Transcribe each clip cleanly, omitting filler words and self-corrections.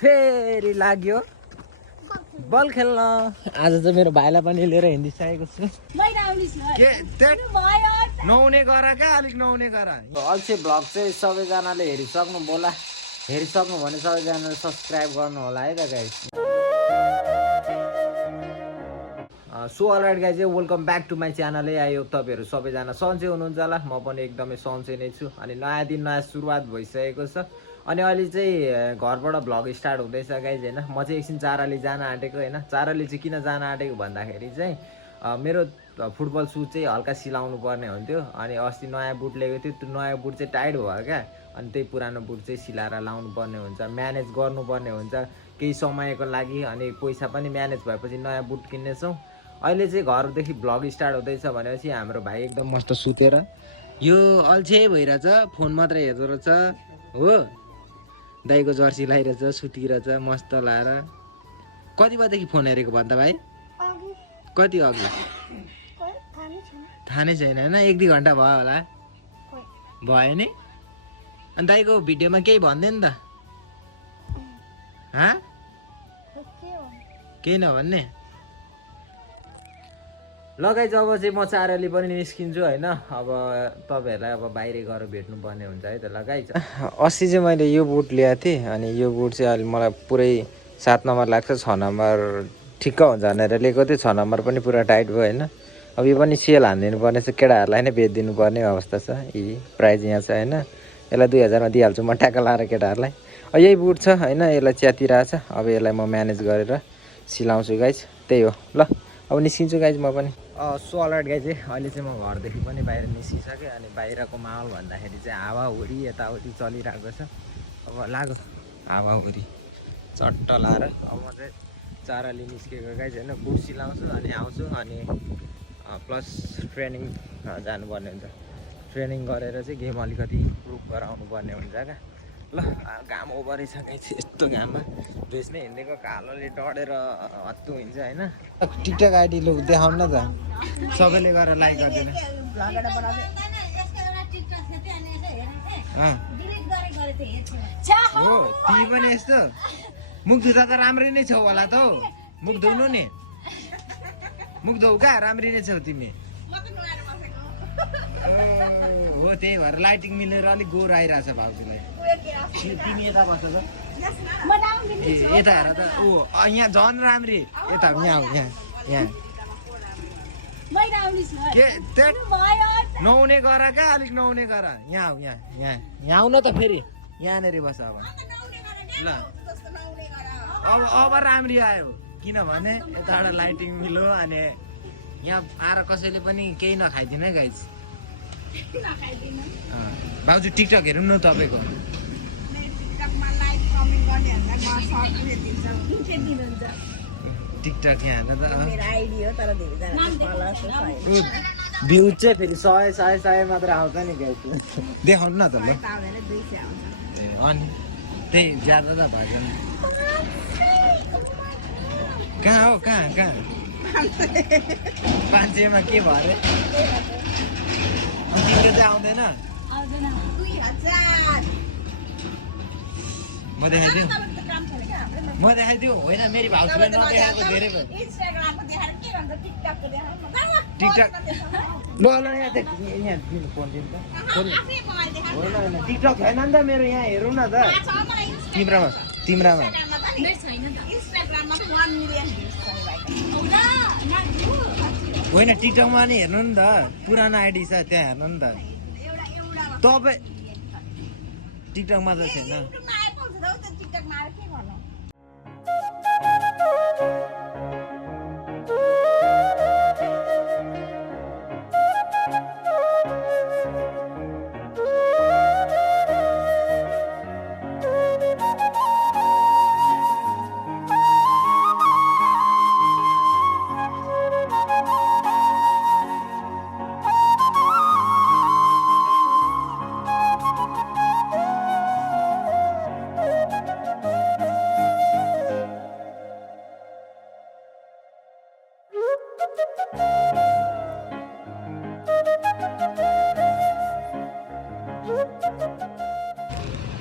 फेरि लाग्यो बल खेल्न। आज चाहिँ मेरो भाइलाई पनि लिएर हिँडिसकेको छु। नहुने गर क्या, अलिक नहुने गर। अल्छे भ्लग चाहिँ सबैजनाले हेरिसक्नु होला, हेरिसक्नु भने सबैजनाले सब्सक्राइब गर्नु होला है त guys. So alright guys, welcome back to my channel. आयो तपाईँहरू सबैजना सन्चै हुनुहुन्छ होला, म पनि एकदमै सन्चै नै छु। अनि नयाँ दिन नयाँ सुरुवात भइसकेको छ। अनि अहिले चाहिँ घरबाट भ्लग स्टार्ट हुँदैछ गाइस होइन। म चाहिँ एकछिन चाराली जान आँटेको होइन। चाराली चाहिँ किन जान आँटेको भन्दाखेरि चाहिँ मेरो फुटबल सुज चाहिँ हल्का सिलाउनु पर्ने हुन्थ्यो। अनि अस्ति नयाँ बुट ल्याएको थियो, त्यो नयाँ बुट चाहिँ टाइट भयो क्या। अनि त्यही पुरानो बुट चाहिँ सिलाएर लाउनु पर्ने हुन्छ, म्यानेज गर्नुपर्ने हुन्छ केही समयको लागि। अनि पैसा पनि म्यानेज भएपछि नयाँ बुट किन्नेछौँ। अहिले चाहिँ घरदेखि भ्लग स्टार्ट हुँदैछ भनेपछि हाम्रो भाइ एकदम मस्त सुतेर यो अल्छे भइरहेछ, फोन मात्रै हेर्दो रहेछ हो। दाइको जर्सी लगाइरहेछ, सुतिरहेछ मस्त लाएर। कति बजेदेखि फोन हेरेको भन्दा भाइ? कति अघि थाहा नै छैन होइन, 1-2 घन्टा भयो होला। भयो नि? अनि दाइको भिडियोमा केही भन्दैन त? केही नभन्ने? लगाइ जब चाहिँ म चाराली पनि निस्किन्छु होइन। अब तपाईँहरूलाई अब बाहिर गएर भेट्नुपर्ने हुन्छ है त। लगाइ अस्ति चाहिँ मैले यो बुट ल्याएको थिएँ। अनि यो बुट चाहिँ अहिले मलाई पुरै 7 नम्बर लाग्छ, 6 नम्बर ठिक्क हुन्छ भनेर लिएको थिएँ। 6 नम्बर पनि पुरा टाइट भयो होइन। अब यो पनि सेल हानिदिनु पर्ने छ, केटाहरूलाई नै बेचिदिनु पर्ने अवस्था छ। यी प्राइज यहाँ छ होइन। यसलाई 2000मा दिइहाल्छु म ट्याक्क लाएर केटाहरूलाई। यही बुट छ होइन, यसलाई च्यातिरहेछ। अब यसलाई म म्यानेज गरेर सिलाउँछु गाइज, त्यही हो ल। अब निस्किन्छु गाइज म पनि। सो अलराइट गाइज चाहिँ अहिले चाहिँ म घरदेखि पनि बाहिर निस्किसकेँ। अनि बाहिरको माहौल भन्दाखेरि चाहिँ हावाहुरी यताउति चलिरहेको छ। अब लाग्यो हावाहुरी चट्ट लाएर। अब म चाहिँ चाराली निस्केको गाइज होइन। बुट सिलाउँछु अनि आउँछु। अनि प्लस ट्रेनिङ जानुपर्ने हुन्छ। ट्रेनिङ गरेर चाहिँ गेम अलिकति इम्प्रुभ गराउनु पर्ने हुन्छ क्या ल। घाम ओभरै छ गाइज, यस्तो घाममा ड्रेसमै हिँडेको कालोले डढेर हत्तु हुन्छ होइन। टिकटक आइडी लु देखाउनु न त, सबैले गरेर लाइक गरिदिनु। हो तिमी पनि यस्तो मुख धुँदा त राम्रै नै छौ होला त हौ। मुख धुनु नि, मुख धौ क्या, राम्री नै छौ तिमी। हो त्यही भएर लाइटिङ मिलेर अलिक गोर आइरहेछ भाउजूलाई। तिमी यता बस्छ त, यता हेर त। ऊ यहाँ झन् राम्री, यता यहाँ यहाँ के नहुने गर क्या, अलिक नहुने गर। यहाँ आऊ, यहाँ आउन त फेरि यहाँनिर बस अब ल। अब राम्री आयो किनभने यताबाट लाइटिङ मिल्यो। अनि यहाँ आएर कसैले पनि केही नखाइदिनु है गाइज। भाउजू टिकटक हेरौँ न तपाईँको। टिकटक यहाँ हेर्न त भ्युज चाहिँ फेरि 100 मात्र आउँछ नि गाइज। देखाउनु न त ल। अनि त्यही ज्यादा त भएन। कहाँ हो, कहाँ 500मा के भयो अरे? तिम्रो चाहिँ आउँदैन? म देखाइदिउँ होइन, मेरी भाउजूलाई नदेखाएको धेरै भयो। टिकटक ल यहाँ फोन दिनु त। होइन टिकटक छैन नि त मेरो, यहाँ हेरौँ न त। तिम्रामा होइन, टिकटकमा नि हेर्नु नि त, पुरानो आइडी छ त्यहाँ हेर्नु नि त। तपाईँ टिकटकमा त छैन।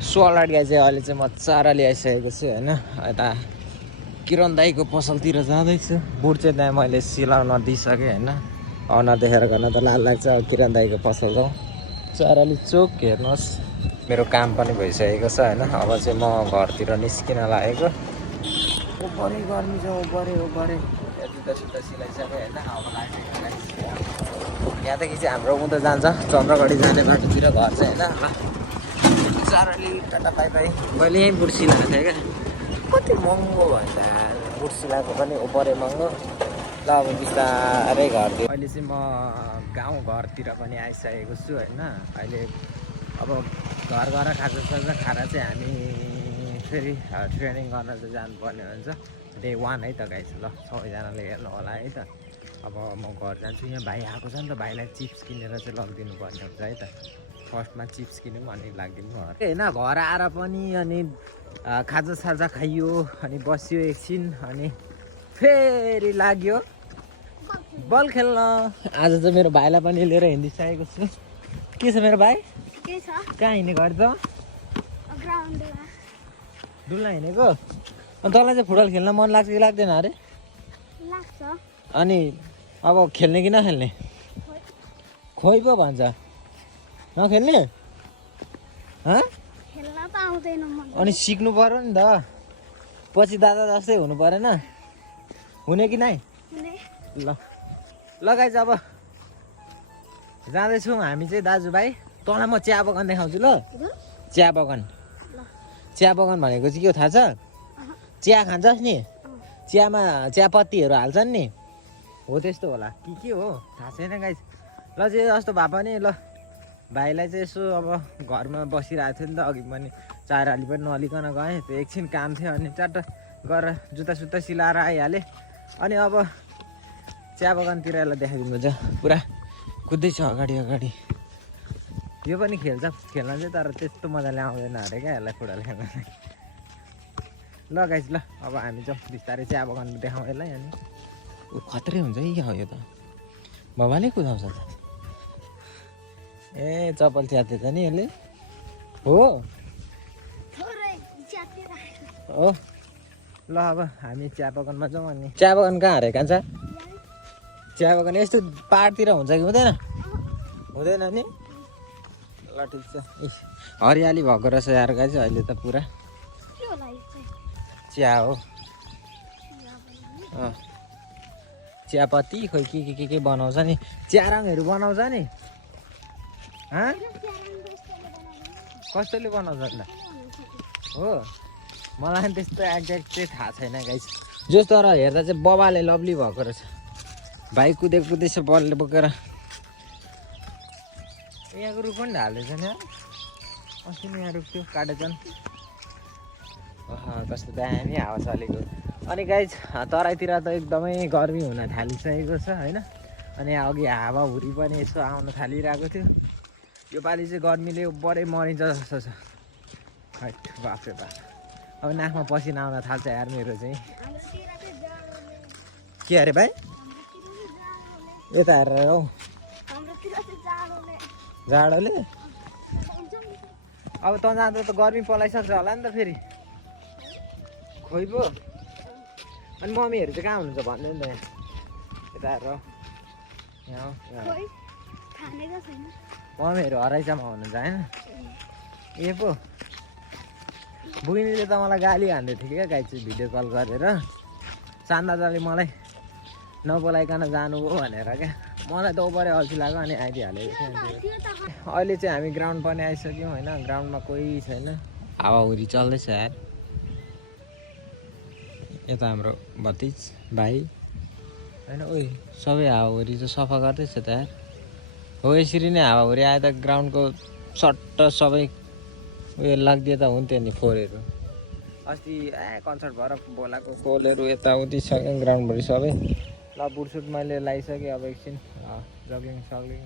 सोलर गाई चाहिँ अहिले चाहिँ म चारा ल्याइसकेको छु होइन यता किरण दाईको पसलतिर जाँदैछु बुट चाहिँ त्यहाँ मैले सिलाउन दिइसकेँ होइन नदेखेर गर्न त लाल लाग्छ किरण दाईको पसल जाउँ चाराली चोक हेर्नुहोस् मेरो काम पनि भइसकेको छ होइन अब चाहिँ म घरतिर निस्किन लागेको ओभरै गर्मी छ ओभरै जुत्ता सिलाइसकेँ होइन अब यहाँदेखि चाहिँ हाम्रो उँधो जान्छ चन्द्रगढी जाने बाटोतिर घर चाहिँ होइन चाराली टाटा पाइ मैले यहीँ बुट सिलाएको थिएँ क्या कति महँगो भन्छ बुट सिलाएको पनि ओभरै महँगो ल अब बिस्तारै घरतिर अहिले चाहिँ म गाउँ घरतिर पनि आइसकेको छु होइन अहिले अब घर खाजा खाएर चाहिँ हामी फेरि ट्रेनिङ गर्न चाहिँ जानुपर्ने हुन्छ डे 1 है त गाइस ल सबैजनाले हेर्नु होला है त अब म घर जान्छु यहाँ भाइ आएको छ नि त भाइलाई चिप्स किनेर चाहिँ लगिदिनु पर्ने हुन्छ है त फर्स्टमा चिप्स किनौँ अनि लाग्दिनु होइन घर आएर पनि अनि खाजा खाइयो अनि बस्यो एकछिन अनि फेरि लाग्यो बल खेल्न आज चाहिँ मेरो भाइलाई पनि लिएर हिँडिसकेको छु के छ मेरो भाइ कहाँ हिँडेको अरे त डुल्न हिँडेको अनि तँलाई चाहिँ फुटबल खेल्न मन लाग्छ कि लाग्दैन अरे अनि अब खेल्ने कि नखेल्ने खोइ पो भन्छ नखेल्ने अनि सिक्नु पर्यो नि त पछि दादा जस्तै हुनु परेन हुने कि नै ल लगाइज अब जाँदैछौँ हामी चाहिँ दाजुभाइ तँलाई म चिया बगान देखाउँछु ल चिया बगान भनेको चाहिँ के हो थाहा छ चिया खान्छस् नि चियामा चियापत्तीहरू हाल्छन् नि हो त्यस्तो होला के हो थाहा छैन गाइस ल जे जस्तो भए पनि ल भाइलाई चाहिँ यसो अब घरमा बसिरहेको थियो नि त अघि पनि चाराली पनि नलिकन गएँ त्यो एकछिन काम थियो अनि चट्ट गरेर जुत्ता सिलाएर आइहालेँ अनि अब चिया बगानतिर यसलाई देखाइदिनु हुन्छ पुरा कुद्दैछ अगाडि यो पनि खेल्न चाहिँ तर त्यस्तो मजाले आउँदैन अरे क्या यसलाई फुटबल खेल्न ल गाइस ल अब हामी चाहिँ बिस्तारै चिया बगान देखाउँ यसलाई अनि खत्रै हुन्छ कि क्या हो यो त बाबाले कुदाउँछ त ए चप्पल च्यातेछ नि यसले हो ल अब हामी चिया बगानमा जाउँ अनि चिया बगान कहाँ अरे कान्छ चिया बगान यस्तो पाहाडतिर हुन्छ कि हुँदैन नि ल ठिक छ हरियाली भएको रहेछ यार गाइस अहिले त पुरा चिया हो चियापत्ती खोइ के बनाउँछ नि चियारङहरू बनाउँछ नि कस्तोले बनाउँछ अन्त हो मलाई पनि त्यस्तो एक्ज्याक्ट चाहिँ थाहा छैन गाइस जस्तो तर हेर्दा चाहिँ बबाले लभली भएको रहेछ भाइ कुदेछ बलले बोकेर यहाँको रुख पनि ढाल्दैछ नि अस्ति नि यहाँ रुख थियो काटेछन् कस्तो दामी हावा चलेको अनि गाइस तराईतिर त एकदमै गर्मी हुन थालिसकेको छ होइन अनि अघि हावाहुरी पनि यसो आउन थालिरहेको थियो योपालि चाहिँ गर्मीले बढै मरिन्छ जस्तो छ हट बाफ रे बाफ अब नाकमा पसिना आउन थाल्छ यार मेरो चाहिँ के अरे भाइ यता हेरेर हौ जाडोले अब त जाँदा त गर्मी पलाइसक्छ होला नि त फेरि खोइ पो अनि मम्मीहरू चाहिँ कहाँ हुनुहुन्छ भन्नु नि त यता हेर यहाँ मम्मीहरू हराइसम्म हुनुहुन्छ होइन ए पो बुगिनीले त मलाई गाली हान्दै थियो क्या गाई चाहिँ भिडियो कल गरेर चान्दाले मलाई नबोलाइकन जानुभयो भनेर क्या मलाई त ओभरै अल्छी लाग्यो अनि आइदिइहालेको थियो अहिले चाहिँ हामी ग्राउन्ड पनि आइसक्यौँ होइन ग्राउन्डमा कोही छैन हावाहुरी चल्दैछ यार यता हाम्रो भतिज भाइ होइन ओइ सबै हावाहुरी चाहिँ सफा गर्दैछ त यार हो यसरी नै हावाहुरी आए त ग्राउन्डको सट्ट सबै उयो लाग्दियो त हुन्थ्यो नि फोहोरहरू अस्ति कन्सर्ट भएर बोलाएको पोलहरू यताउति सक्यो ग्राउन्डभरि सबै ल बुटसुट मैले लगाइसकेँ अब एकछिन जगिङ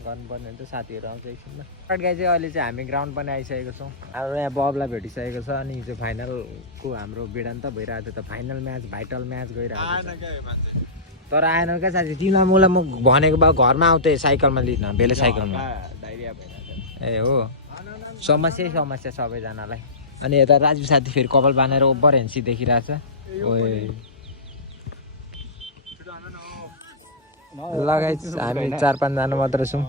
गर्नुपर्ने हुन्छ साथीहरू आउँछ एकछिनमा गाई चाहिँ अहिले चाहिँ हामी ग्राउन्ड पनि आइसकेको छौँ अब यहाँ बबलाई भेटिसकेको छ अनि हिजो फाइनलको हाम्रो भिडान्त भइरहेको थियो त फाइनल म्याच भाइटल म्याच गइरहेको थियो तर आएन क्या साथी तिमीलाई मलाई म भनेको भए घरमा आउँथेँ साइकलमा लिन बेले साइकलमा ए हो समस्या सबैजनालाई अनि यता राजु साथी फेरि कपाल बाँधेर ओभर हेन्सी देखिरहेछ लगाइ हामी 4-5 जना मात्र छौँ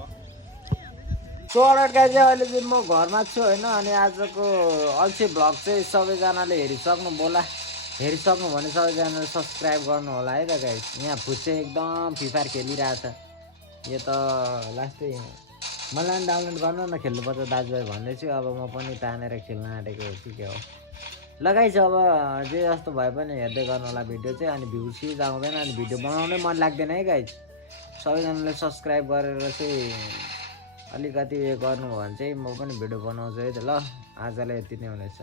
सोडका चाहिँ अहिले चाहिँ म घरमा छु होइन अनि आजको अल्छी भ्लग चाहिँ सबैजनाले हेरिसक्नु भने सबैजनाले सब्सक्राइब गर्नु होला है त गाइस यहाँ फुच्चे एकदम फ्री फायर खेलिरहेछ यो त लास्टै मलाई पनि डाउनलोड गर्नु न खेल्नुपर्छ दाजुभाइ भन्दैछु अब म पनि तानेर खेल्न आँटेको हो कि के हो लगाइछ अब जे जस्तो भए पनि हेर्दै गर्नु होला भिडियो चाहिँ अनि भ्युज सिज आउँदैन अनि भिडियो बनाउनै मन लाग्दैन है गाइस सबैजनाले सब्सक्राइब गरेर चाहिँ अलिकति उयो गर्नु भयो भने चाहिँ म पनि भिडियो बनाउँछु है त ल आजलाई यति नै हुनेछ